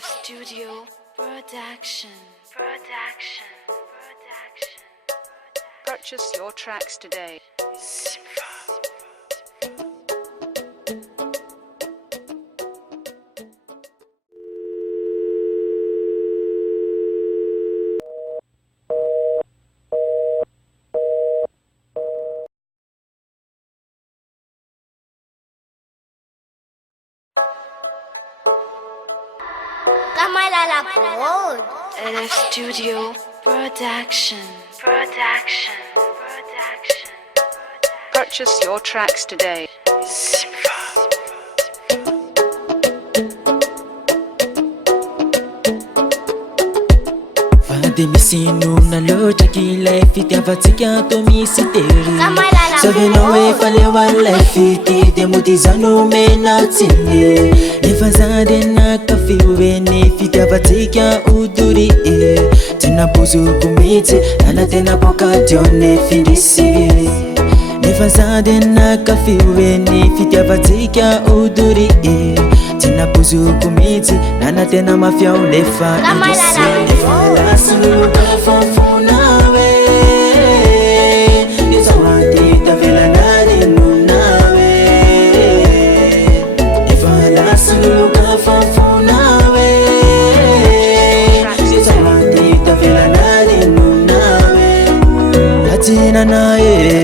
StudiO Production. Purchase your tracks today. StudiO Production. Purchase your tracks today. Vade misino na loatra kilay fitiavatsika to misy tery Savinao efa leovalay fity de mody zano mena tsiny Nefa zade nakafioeny fitiavatsika odory Tsy napozoko mihitsy ala tena ProductioN findrisy Nefa zade nakafioeny fitiavatsika odory Tsy napozoko mihitsy nana tena mafiao nefa indrisy Lasuluka fafunawe Yuzawati tavelanari nunawe Eva lasuluka fafunawe Yuzawati tavelanari nunawe Latina nae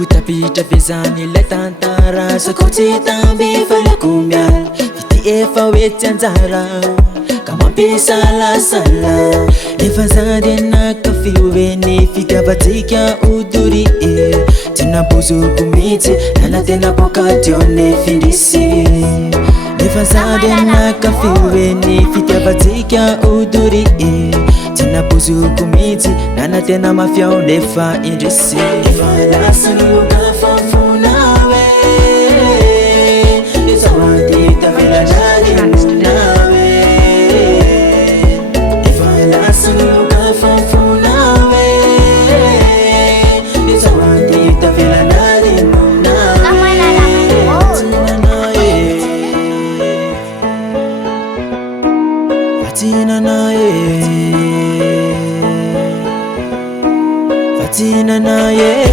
Utapita vezany ilay tantara Sako tsy tamby falako miala Vity efa oetsy anjara Ka mampisalasala Efa zady nakafioeny fitiavatsika odory Tsy napozoko mihitsy nana tena ProductioN findrisy Efa zady nakafioeny fitiavatsika odory Tsy napozoko mihitsy nana tena mafiao nefa indrisy Efa lasuluka fafunawe Yuzawati tavelanari nunawe Efa lasuluka fafunawe Yuzawati tavelanari nunawe Fatina nae Fatina nae